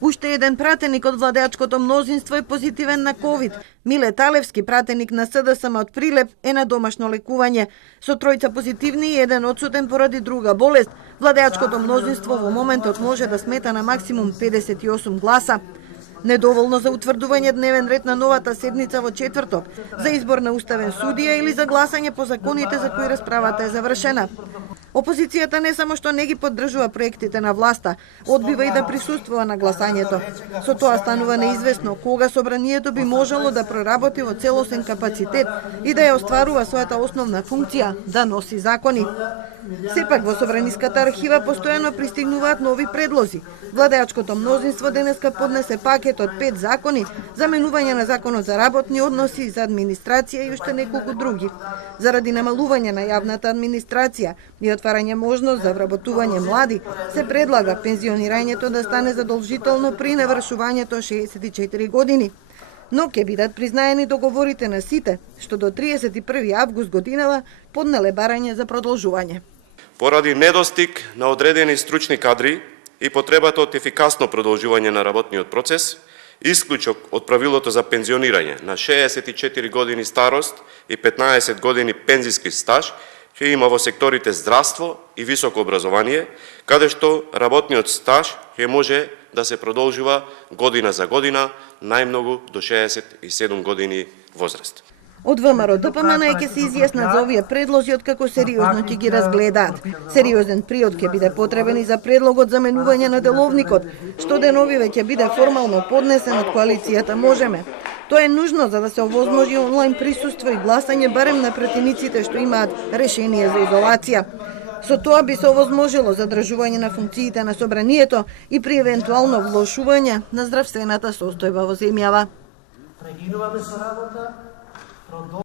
Уште еден пратеник од владеачкото мнозинство е позитивен на ковид. Миле Талевски, пратеник на СДСМ од Прилеп, е на домашно лекување. Со тројца позитивни и еден одсутен поради друга болест, владеачкото мнозинство во моментот може да смета на максимум 58 гласа. Недоволно за утврдување дневен ред на новата седница во четврток, за избор на уставен судија или за гласање по законите за кои расправата е завршена. Опозицијата не само што не ги поддржува проектите на власта, одбива и да присуствува на гласањето. Со тоа станува неизвестно кога собранието би можело да проработи во целосен капацитет и да ја остварува својата основна функција – да носи закони. Сепак во Собраниската архива постојано пристигнуваат нови предлози. Владеачкото мнозинство денеска поднесе пакет од 5 закони, заменување на законот за работни односи, за администрација и уште неколку други. Заради намалување на јавната администрација и отварање можност за вработување млади, се предлага пензионирањето да стане задолжително при навршувањето 64 години. Но ќе бидат признаени договорите на сите, што до 31 август годинава поднеле барање за продолжување. Поради недостиг на одредени стручни кадри и потребата од ефикасно продолжување на работниот процес, исклучок од правилото за пензионирање на 64 години старост и 15 години пензиски стаж ќе има во секторите здравство и високо образование, каде што работниот стаж ќе може да се продолжува година за година, најмногу до 67 години возраст. Од ВМРО ДПМН ќе се изјаснат за овие предлози откако сериозно ќе ги разгледаат. Сериозен приод ќе биде потребен и за предлогот за менување на деловникот, што деновиве ќе биде формално поднесен од коалицијата Можеме. Тоа е нужно за да се овозможи онлайн присуство и гласање барем на пратениците што имаат решение за изолација. Со тоа би се овозможило задржување на функциите на собранието и при евентуално влошување на здравствената состојба во земјава.